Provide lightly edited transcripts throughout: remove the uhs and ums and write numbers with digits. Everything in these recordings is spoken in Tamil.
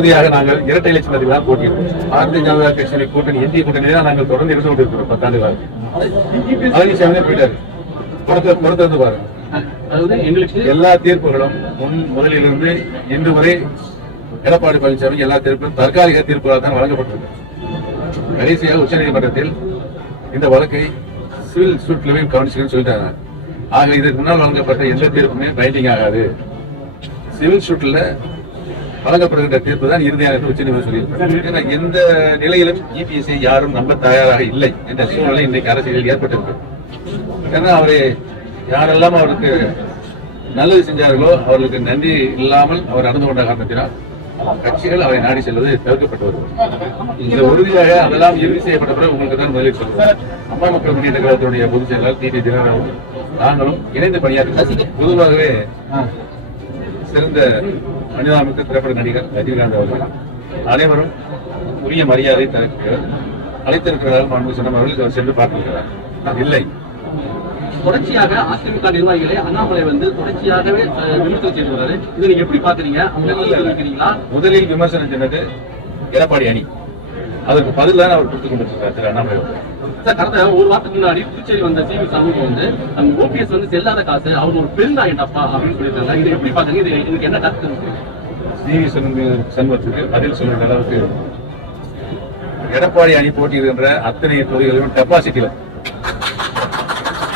உறுதியாக நாங்கள் இரட்டை இலட்சத்தில் தான் போட்டியிடுவோம். பாரதிய ஜனதா கட்சியை கூட்டணி இந்திய கூட்டணி தான் நாங்கள் தொடர்ந்து இருந்து கொண்டிருக்கிறோம். 10 ஆண்டுகளாக பழனிசாமி போயிட்டாரு, பொறுத்திருந்து பாருங்க. அதாவது எங்களுக்கு எல்லா தீர்ப்புகளும் முதலிலிருந்து இன்று வரை எடப்பாடி பழனிசாமி எல்லா தீர்ப்பும் தற்காலிக தீர்ப்புகளாக தான் வழங்கப்பட்டிருக்கு. கடைசியாக உச்சநீதிமன்றத்தில் இந்த வழக்கை சிவில் சூட் லிவிங் கவுன்சில் சொல்லிட்டாங்க. ஆக இதற்கு முன்னால் வழங்கப்பட்ட எந்த தீர்ப்புமே பைண்டிங் ஆகாது. சிவில் சூட்ல வழங்கப்படுகின்ற தீர்ப்பு தான் இறுதியாக உச்சநீதிமன்றம் சொல்லியிருக்காங்க. எந்த நிலையிலும் இபிஎஸ்ஐ யாரும் நம்ப தயாராக இல்லை என்ற சூழ்நிலை இன்றைக்கு அரசியலில் ஏற்பட்டிருக்கு. ஏன்னா அவரை யாரெல்லாம் அவருக்கு நல்லது செஞ்சார்களோ அவர்களுக்கு நன்றி இல்லாமல் அவர் நடந்து கொண்ட காரணத்தினால் கட்சிகள் அவரை நாடி செல்வது தவிர்க்கப்பட்டு வருவது. இந்த உறுதியாக அதெல்லாம் இறுதி செய்யப்பட்ட பிறகு உங்களுக்கு தான் முதலில் சொல்லுவோம். அம்மா மக்கள் முன்னேற்ற கழகத்தினுடைய பொதுச் செயலாளர் டிடி தினகரன் நாங்களும் இணைந்து பணியாற்றி பொதுவாகவே சிறந்த மனிதாமிக்க திரைப்பட நடிகர் ரஜினிகாந்த் அவர்கள் அனைவரும் உரிய மரியாதை தருகிறார். அழைத்திருக்கிறார்கள் மாண்பு சொன்ன அவர்கள் அவர் சென்று பார்த்திருக்கிறார். இல்லை, தொடர்ச்சியாக அதிமுக நிர்வாகிகளை அண்ணாமலை தொடர்ச்சியாகவே விமர்சனம் செய்து வர்றாரு. இதை நீங்க எப்படி பாக்குறீங்க? முதலில் விமர்சனம் சொன்னது எடப்பாடி அணி, அதற்கு பதில் தான் அவர் கொடுத்துக் கொண்டிருக்கிறார் திரு அண்ணாமலை. கடந்த ஒரு வாரத்துக்கு முன்னாடி புதுச்சேரி வந்த சிவி சண்முகம் ஓபிஎஸ் செல்லாத காசு அவர் ஒரு பெருந்தாயிட்டப்பா அப்படின்னு சொல்லியிருக்காங்க. இதை எப்படி பாக்குறீங்க? இது எனக்கு என்ன கருத்து இருக்கு? சிவி சண்முகத்துக்கு பதில் சொல்ற அளவுக்கு எடப்பாடி அணி போட்டியிடுகின்ற அத்தனை தொகுதிகளிலும் டெபாசிட்டில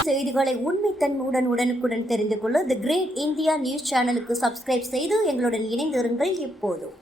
செய்திகளை உண்மைத்தன்மையுடன் உடனுக்குடன் தெரிந்து கொள்ள தி கிரேட் இந்தியா நியூஸ் சேனலுக்கு சப்ஸ்கிரைப் செய்து எங்களுடன் இணைந்திருங்கள். எப்போதும்